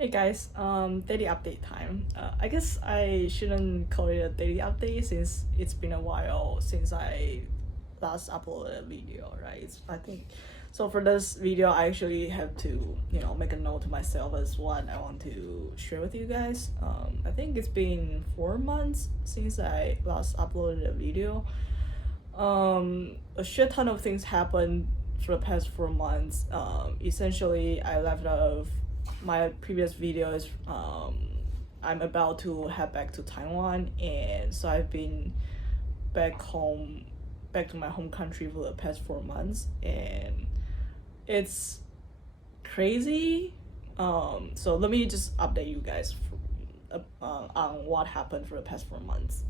Hey guys, daily update time. I guess I shouldn't call it a daily update since it's been a while since I last uploaded a video, right? I think so. For this video, I actually have to, make a note to myself as what I want to share with you guys. I think it's been 4 months since I last uploaded a video. A shit ton of things happened for the past 4 months. Essentially, I left out of my previous videos. I'm about to head back to Taiwan, and so I've been back home, back to my home country for the past 4 months, and it's crazy. So let me just update you guys on what happened for the past 4 months.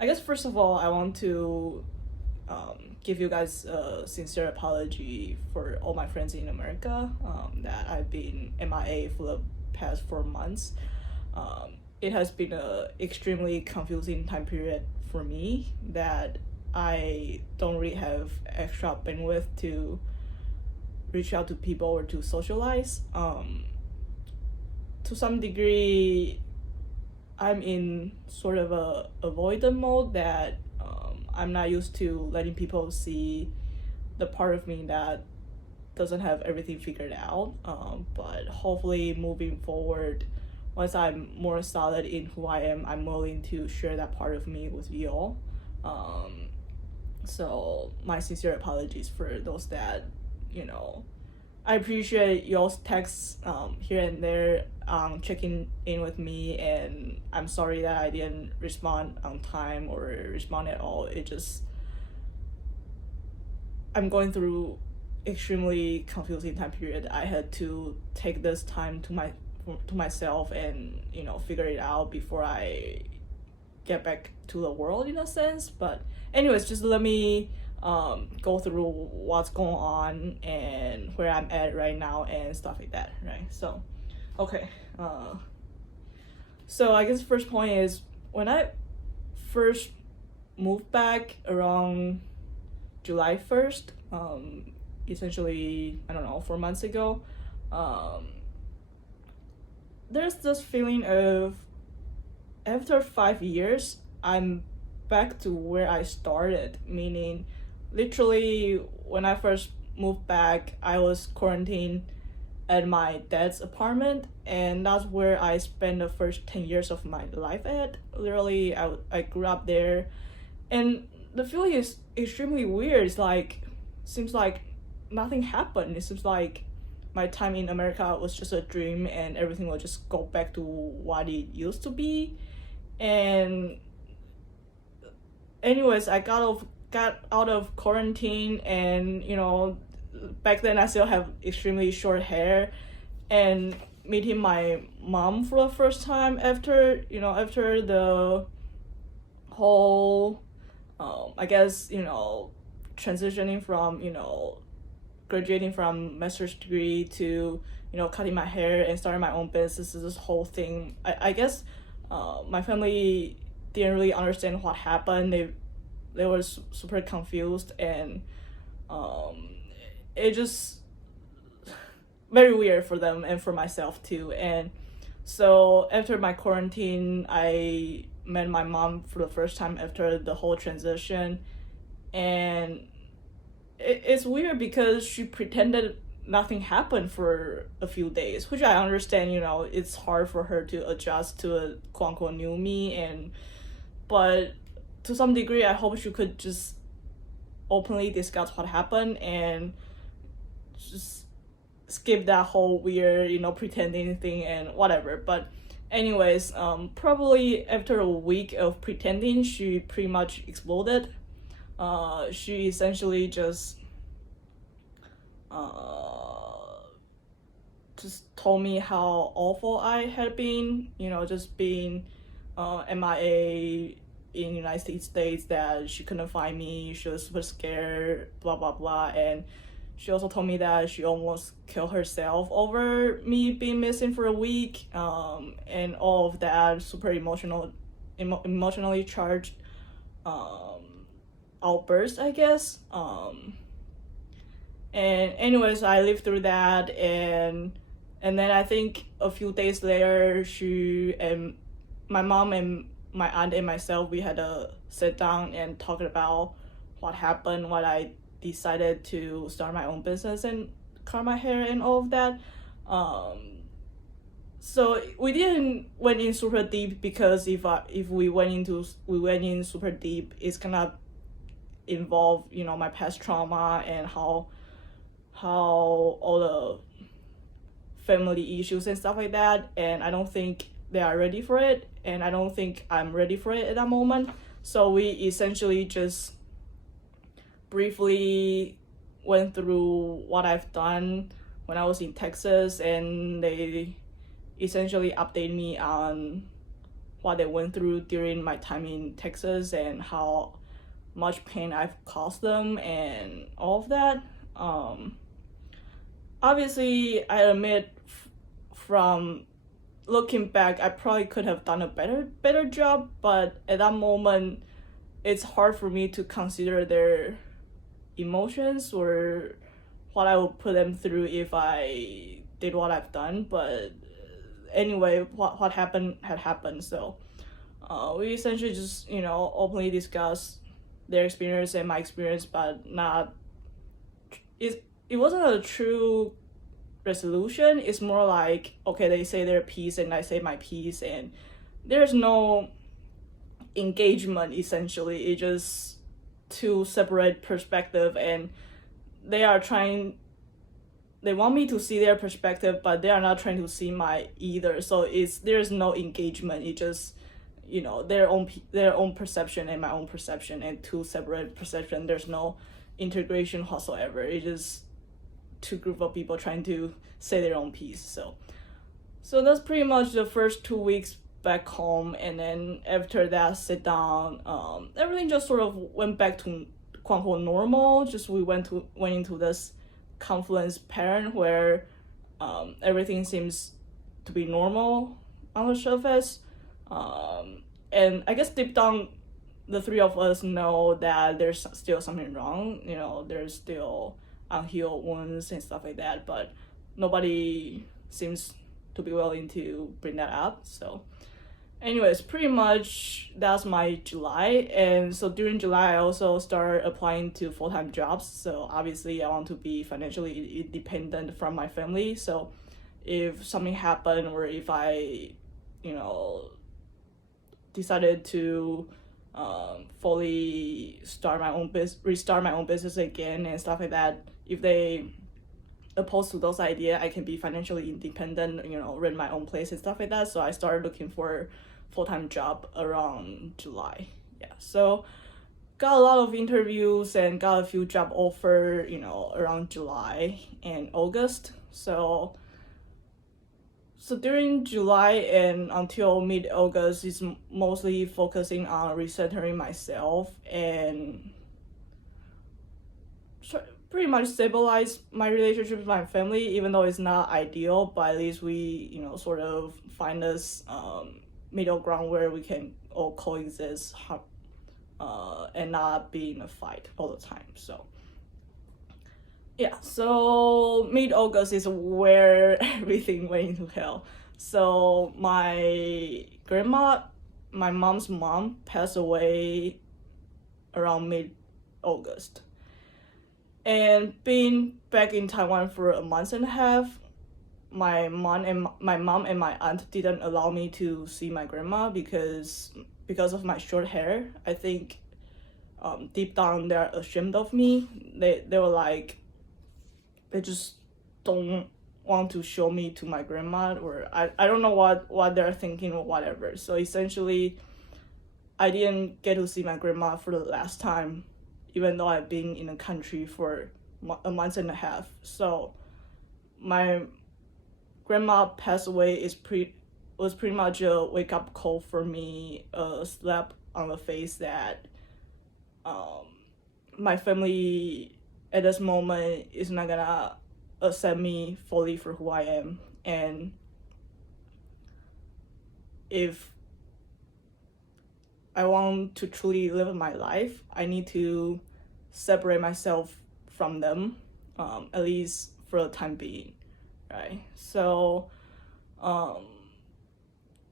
I guess first of all, I want to give you guys a sincere apology for all my friends in America that I've been MIA for the past 4 months. It has been a extremely confusing time period for me that I don't really have extra bandwidth to reach out to people or to socialize. To some degree, I'm in sort of a avoidant mode that I'm not used to letting people see the part of me that doesn't have everything figured out. But hopefully, moving forward, once I'm more solid in who I am, I'm willing to share that part of me with you all. So my sincere apologies for those that, I appreciate y'all's texts here and there, checking in with me, and I'm sorry that I didn't respond on time or respond at all. I'm going through extremely confusing time period. I had to take this time to myself and figure it out before I get back to the world in a sense. But anyways, just let me go through what's going on and where I'm at right now and stuff like that, right? So okay, so I guess first point is when I first moved back around July 1st, essentially, I don't know, 4 months ago, there's this feeling of after 5 years, I'm back to where I started, meaning literally when I first moved back, I was quarantined at my dad's apartment, and that's where I spent the first 10 years of my life at. Literally, I grew up there, and the feeling is extremely weird. It's like, seems like nothing happened. It seems like my time in America was just a dream and everything will just go back to what it used to be. And anyways, I got out of quarantine, and back then I still have extremely short hair, and meeting my mom for the first time after the whole I guess transitioning from graduating from master's degree to cutting my hair and starting my own business. This whole thing, I guess my family didn't really understand what happened. They were super confused, and it just very weird for them and for myself too. And so after my quarantine, I met my mom for the first time after the whole transition, and it's weird because she pretended nothing happened for a few days, which I understand. It's hard for her to adjust to a quote unquote new me, but to some degree, I hope she could just openly discuss what happened and just skip that whole weird, pretending thing and whatever. But anyways, probably after a week of pretending, she pretty much exploded. She essentially just told me how awful I had been, just being MIA in United States, that she couldn't find me, she was super scared, blah blah blah. And she also told me that she almost killed herself over me being missing for a week, and all of that super emotionally charged outburst, I guess. And anyways, I lived through that, and And then I think a few days later, she and my mom and my aunt and myself, we had a sit down and talked about what happened, what I decided to start my own business and cut my hair and all of that. So we didn't went in super deep, because if we went in super deep, it's gonna involve, you know, my past trauma and how all the family issues and stuff like that, and I don't think they are ready for it, and I don't think I'm ready for it at that moment. So we essentially just briefly went through what I've done when I was in Texas, and they essentially updated me on what they went through during my time in Texas and how much pain I've caused them and all of that. Obviously, I admit from looking back, I probably could have done a better job, but at that moment, it's hard for me to consider their emotions or what I would put them through if I did what I've done. But anyway, what happened had happened. So we essentially just, you know, openly discuss their experience and my experience, but not it wasn't a true resolution. It's more like, okay, they say their piece and I say my piece, and there's no engagement. Essentially, it's just two separate perspective, and they want me to see their perspective, but they are not trying to see my either. So there's no engagement. It just, you know, their own perception and my own perception, and two separate perception. There's no integration whatsoever. It's just two group of people trying to say their own piece. So that's pretty much the first 2 weeks back home, and then after that sit down, everything just sort of went back to quote unquote normal. Just we went into this confluence pattern where everything seems to be normal on the surface, and I guess deep down the three of us know that there's still something wrong. You know, there's still unhealed wounds and stuff like that, but nobody seems to be willing to bring that up. So anyways, pretty much that's my July. And so during July I also started applying to full-time jobs. So obviously I want to be financially independent from my family. So if something happened, or if I, you know, decided to fully restart my own business again and stuff like that, if they opposed to those ideas, I can be financially independent, you know, rent my own place and stuff like that. So I started looking for full-time job around July. Yeah, so got a lot of interviews and got a few job offer, you know, around July and August. So during July and until mid-August is mostly focusing on recentering myself and pretty much stabilize my relationship with my family, even though it's not ideal, but at least we, you know, sort of find this middle ground where we can all coexist and not be in a fight all the time. So yeah, so mid-August is where everything went into hell. So my grandma, my mom's mom, passed away around mid-August. And being back in Taiwan for a month and a half, my mom and my aunt didn't allow me to see my grandma because of my short hair. I think deep down they're ashamed of me. They were like, they just don't want to show me to my grandma, or I don't know what they're thinking or whatever. So essentially, I didn't get to see my grandma for the last time, even though I've been in the country for a month and a half. So my grandma passed away was pretty much a wake-up call for me, a slap on the face that my family at this moment is not gonna accept me fully for who I am. And if I want to truly live my life, I need to separate myself from them, at least for the time being, right? Um,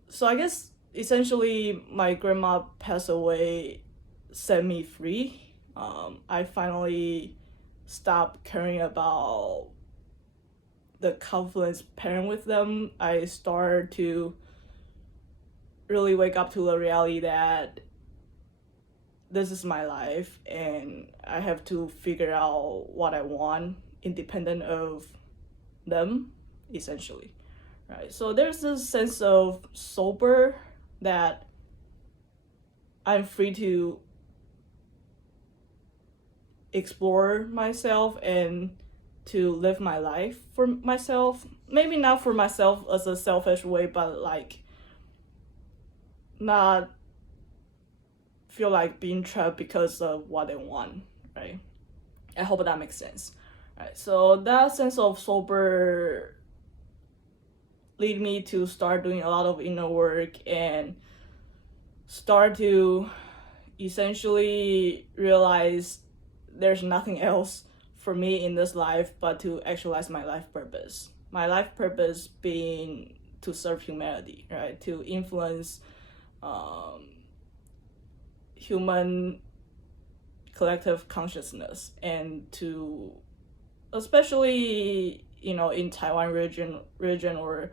so I guess essentially my grandma passed away, set me free. I finally stopped caring about the conflicts parent with them. I started to really wake up to the reality that this is my life and I have to figure out what I want independent of them, essentially. Right. So there's this sense of sober that I'm free to explore myself and to live my life for myself. Maybe not for myself as a selfish way, but like not feel like being trapped because of what they want, right? I hope that makes sense. Right. So that sense of sober lead me to start doing a lot of inner work and start to essentially realize there's nothing else for me in this life but to actualize my life purpose. My life purpose being to serve humanity, right? To influence human collective consciousness, and to especially in Taiwan region or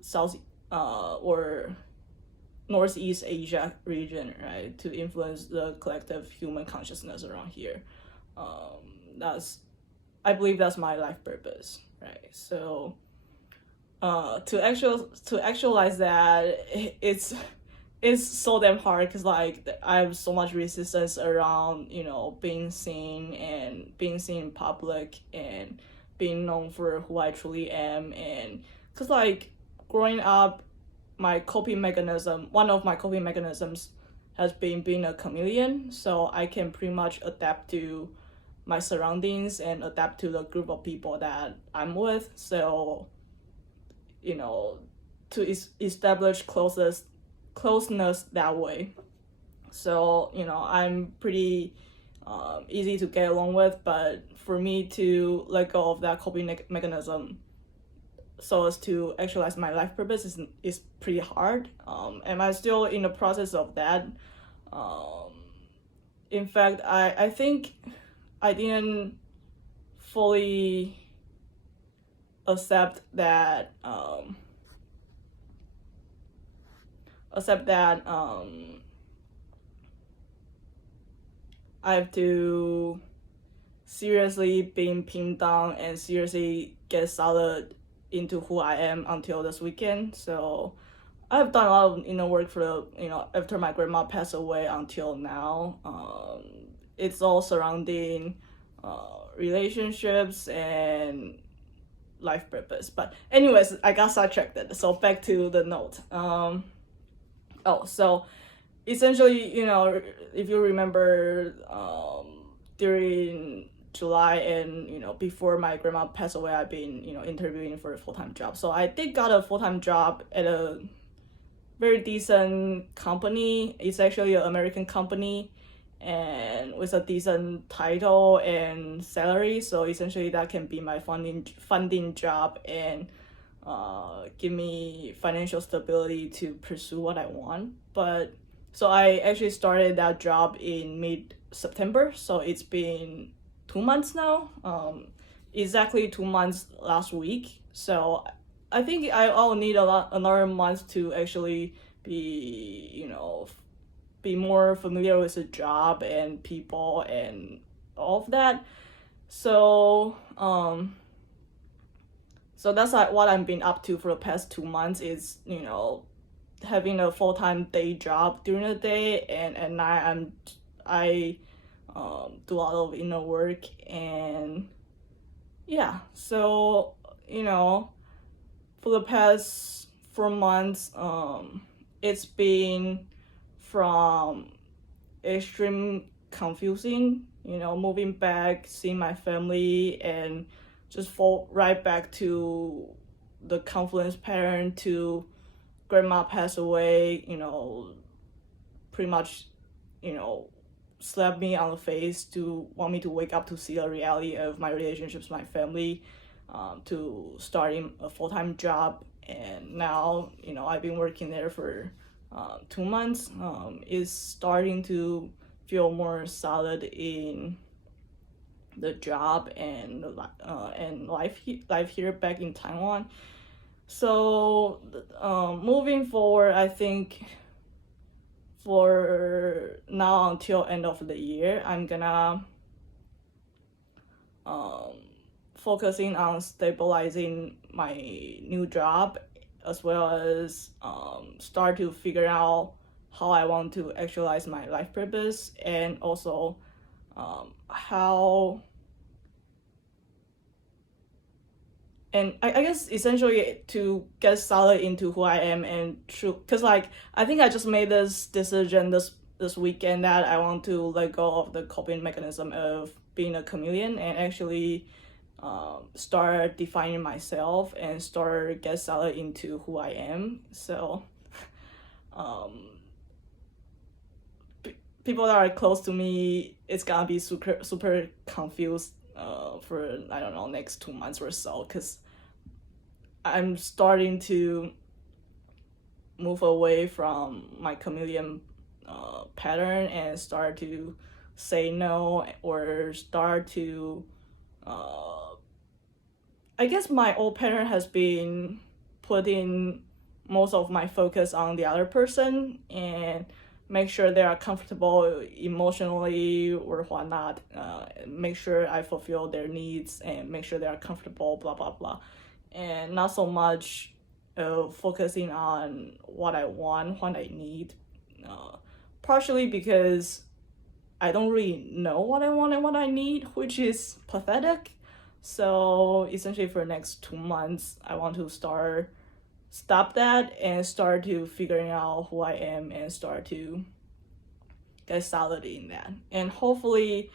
South or Northeast Asia region, right? To influence the collective human consciousness around here. I believe that's my life purpose, right? So to actualize that, it's so damn hard because like I have so much resistance around being seen in public and being known for who I truly am. And because like growing up, one of my coping mechanisms has been being a chameleon, so I can pretty much adapt to my surroundings and adapt to the group of people that I'm with. So to establish closeness that way. So I'm pretty easy to get along with, but for me to let go of that coping mechanism so as to actualize my life purpose is pretty hard. And I'm still in the process of that. In fact, I think I didn't fully accept that I have to seriously being pinned down and seriously get solid into who I am until this weekend. So I've done a lot of inner work for after my grandma passed away until now. It's all surrounding relationships and life purpose. But anyways, I got sidetracked. So back to the note. So essentially, if you remember, during July and before my grandma passed away, I've been interviewing for a full-time job. So I did got a full-time job at a very decent company. It's actually an American company and with a decent title and salary. So essentially that can be my funding job and give me financial stability to pursue what I want. But so I actually started that job in mid-September. So it's been 2 months now. Exactly 2 months last week. So I think I'll need another month to actually be be more familiar with the job and people and all of that. So so that's like what I've been up to for the past 2 months is having a full-time day job during the day, and at night I do a lot of inner work. And yeah, so for the past 4 months, it's been from extreme confusing, moving back, seeing my family, and just fall right back to the confluence pattern to grandma passed away, pretty much, slapped me on the face to want me to wake up to see the reality of my relationships, my family, to starting a full-time job. And now, I've been working there for 2 months. Is starting to feel more solid in the job and life here back in Taiwan. So moving forward, I think for now until end of the year, I'm gonna focusing on stabilizing my new job, as well as start to figure out how I want to actualize my life purpose, and also how, and I guess essentially to get solid into who I am and true, because I think I just made this decision this weekend that I want to let go of the coping mechanism of being a chameleon and actually start defining myself and start get solid into who I am. So people that are close to me, it's gonna be super confused for, I don't know, next 2 months or so, because I'm starting to move away from my chameleon pattern and start to say no, or start to I guess my old pattern has been putting most of my focus on the other person and make sure they are comfortable emotionally or whatnot, make sure I fulfill their needs and make sure they are comfortable, blah blah blah, and not so much focusing on what I want, what I need, partially because I don't really know what I want and what I need, which is pathetic. So essentially for the next 2 months, I want to stop that and start to figuring out who I am and start to get solid in that. And hopefully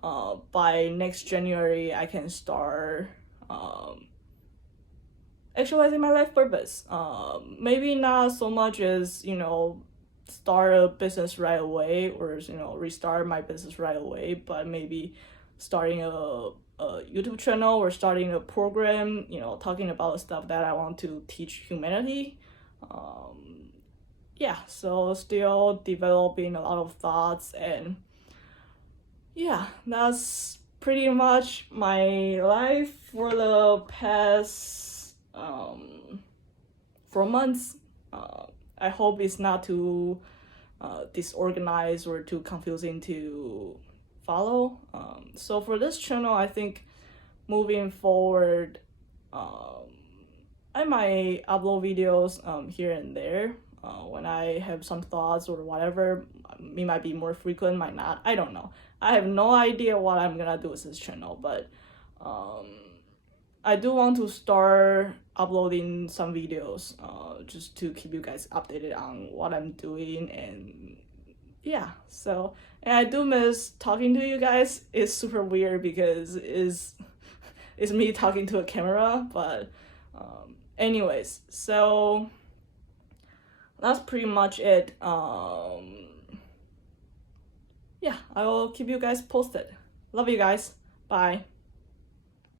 by next January, I can start actualizing my life purpose. Maybe not so much as, start a business right away, or restart my business right away, but maybe starting a YouTube channel or starting a program, talking about the stuff that I want to teach humanity. Yeah, so still developing a lot of thoughts, and yeah, that's pretty much my life for the past 4 months. I hope it's not too disorganized or too confusing to follow. So for this channel, I think moving forward, I might upload videos here and there when I have some thoughts or whatever. It might be more frequent, might not, I don't know. I have no idea what I'm gonna do with this channel, but I do want to start uploading some videos just to keep you guys updated on what I'm doing. And yeah, so, and I do miss talking to you guys. It's super weird because it's me talking to a camera, but anyways, so that's pretty much it. Yeah, I will keep you guys posted. Love you guys. Bye.